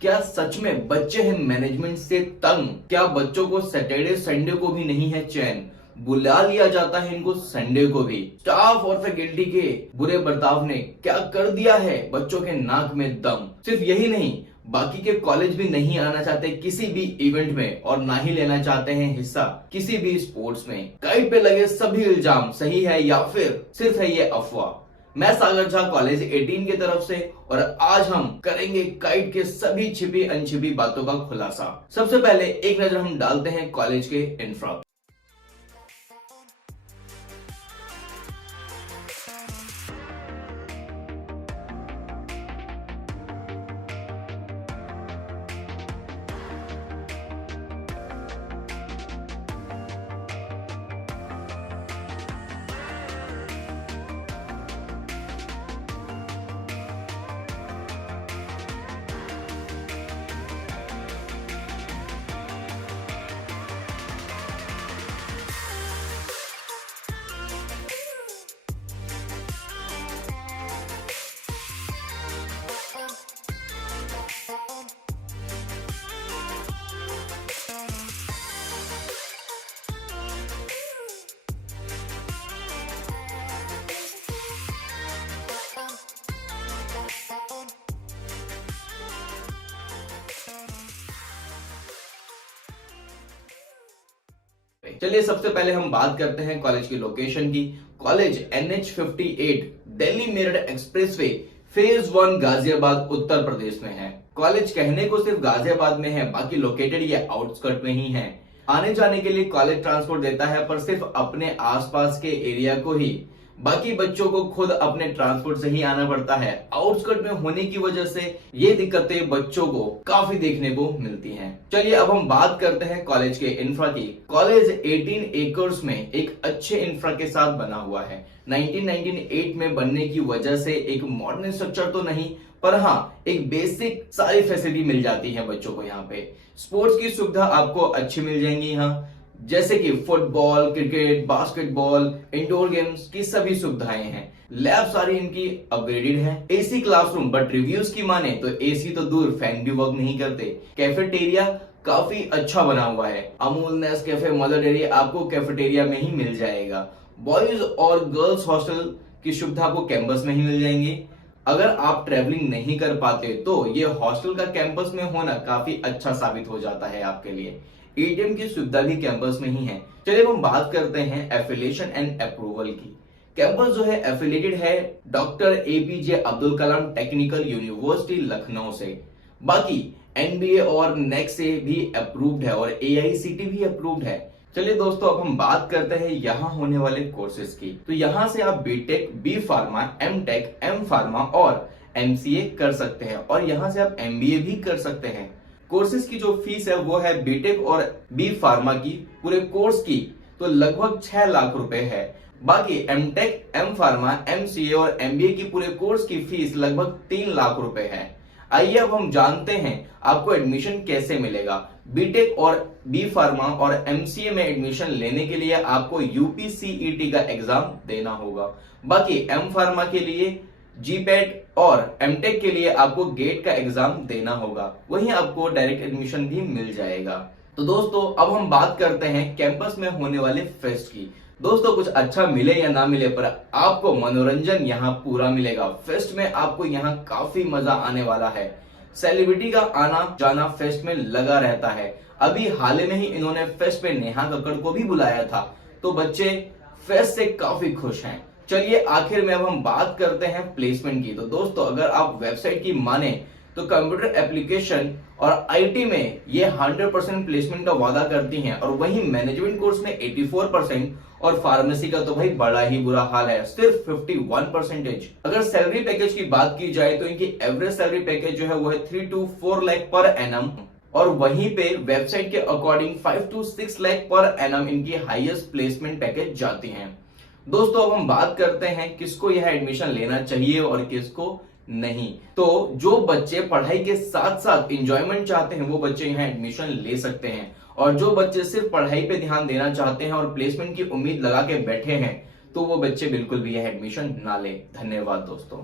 क्या सच में बच्चे हैं मैनेजमेंट से तंग? क्या बच्चों को सैटरडे संडे को भी नहीं है चैन? बुला लिया जाता है इनको संडे को भी। स्टाफ और फैकल्टी के बुरे बर्ताव ने क्या कर दिया है बच्चों के नाक में दम। सिर्फ यही नहीं, बाकी के कॉलेज भी नहीं आना चाहते किसी भी इवेंट में और ना ही लेना चाहते हैं हिस्सा किसी भी स्पोर्ट्स में। काइट पे लगे सभी इल्जाम सही है या फिर सिर्फ है ये अफवाह? मैं सागर झा कॉलेज 18 की तरफ से और आज हम करेंगे काइट के सभी छिपी अनछिपी बातों का खुलासा। सबसे पहले एक नजर हम डालते हैं कॉलेज के इंफ्रा। चलिए सबसे पहले हम बात करते हैं कॉलेज की लोकेशन की। College NH58 Delhi Meerut expressway phase 1 Ghaziabad Uttar Pradesh में है। कॉलेज कहने को सिर्फ गाजियाबाद में है, बाकी लोकेटेड ये आउटस्कर्ट में ही है। आने जाने के लिए कॉलेज ट्रांसपोर्ट देता है पर सिर्फ अपने आसपास के एरिया को ही, बाकी बच्चों को खुद अपने ट्रांसपोर्ट से ही आना पड़ता है। आउटस्कर्ट में होने की वजह से ये दिक्कतें बच्चों को काफी देखने को मिलती हैं। चलिए अब हम बात करते हैं कॉलेज के इंफ्रा की। कॉलेज 18 एकर्स में एक अच्छे इंफ्रा के साथ बना हुआ है। 1998 में बनने की वजह से एक मॉडर्न स्ट्रक्चर तो नहीं, पर हाँ एक बेसिक सारी फैसिलिटी मिल जाती है बच्चों को। यहाँ पे स्पोर्ट्स की सुविधा आपको अच्छी मिल जाएंगी यहाँ, जैसे कि football, cricket, basketball, indoor games की सभी सुविधाएं हैं। लैब सारी इनकी अपग्रेडेड है। एसी क्लासरूम, बट रिव्यूज की माने तो एसी तो दूर, फैन भी वर्क नहीं करते। कैफेटेरिया काफी अच्छा बना हुआ है। अमूल, नेस्कैफे, मदर डेयरी आपको कैफेटेरिया में ही मिल जाएगा। बॉयज और गर्ल्स हॉस्टल की सुविधा आपको कैंपस में ही मिल जाएंगी। अगर आप ट्रेवलिंग नहीं कर पाते तो ये हॉस्टल का कैंपस में होना काफी अच्छा साबित हो जाता है आपके लिए। एटीएम की सुविधा भी कैंपस में ही है। चलिए हम बात करते हैं एफिलिएशन एंड अप्रूवल की। कैंपस जो है एफिलिएटेड है doctor APJ Abdul Kalam technical university Lucknow से। बाकी एनबीए और नेक से भी अप्रूव्ड है और एआईसीटी भी अप्रूव्ड है। चलिए दोस्तों अब हम बात करते हैं यहाँ होने वाले कोर्सेज की। तो यहाँ से आप BTech, B pharma, M tech, M pharma और एमसीए कर सकते हैं और यहाँ से आप एमबीए भी कर सकते हैं। कोर्सेज की जो फीस है वो है बीटेक और बी फार्मा की पूरे कोर्स की तो लगभग 6 लाख रुपए है। बाकी एमटेक, एम फार्मा, एमसीए और एमबीए की पूरे कोर्स की फीस लगभग 3 लाख रुपए है। आइए अब हम जानते हैं आपको एडमिशन कैसे मिलेगा। बीटेक और बी फार्मा और एमसीए में एडमिशन लेने के लिए आपको यूपीसीईटी का एग्जाम देना होगा। बाकी एम फार्मा के लिए जीपेट और एमटेक के लिए आपको गेट का एग्जाम देना होगा, वहीं आपको डायरेक्ट एडमिशन भी मिल जाएगा। तो दोस्तों अब हम बात करते हैं कैंपस में होने वाले फेस्ट की। दोस्तों कुछ अच्छा मिले या ना मिले पर आपको मनोरंजन यहाँ पूरा मिलेगा। फेस्ट में आपको यहाँ काफी मजा आने वाला है। सेलिब्रिटी का आना जाना फेस्ट में लगा रहता है। अभी हाल ही में ही इन्होंने फेस्ट पे नेहा कक्कड़ को भी बुलाया था, तो बच्चे फेस्ट से काफी खुश हैं। चलिए आखिर में अब हम बात करते हैं प्लेसमेंट की। तो दोस्तों अगर आप वेबसाइट की माने तो कंप्यूटर एप्लीकेशन और आईटी में ये 100% प्लेसमेंट का वादा करती हैं और वहीं मैनेजमेंट कोर्स में 84% और फार्मेसी का तो भाई बड़ा ही बुरा हाल है, सिर्फ 51%। अगर सैलरी पैकेज की बात की जाए तो इनकी एवरेज सैलरी पैकेज जो है वो है 3 to 4 लाख पर एनम और वहीं पे वेबसाइट के according 5 to 6 lakh per annum इनकी हाईएस्ट प्लेसमेंट पैकेज जाती हैं। दोस्तों अब हम बात करते हैं किसको यह एडमिशन लेना चाहिए और किसको नहीं। तो जो बच्चे पढ़ाई के साथ साथ एंजॉयमेंट चाहते हैं वो बच्चे यहाँ एडमिशन ले सकते हैं और जो बच्चे सिर्फ पढ़ाई पे ध्यान देना चाहते हैं और प्लेसमेंट की उम्मीद लगा के बैठे हैं तो वो बच्चे बिल्कुल भी यह एडमिशन ना ले। धन्यवाद दोस्तों।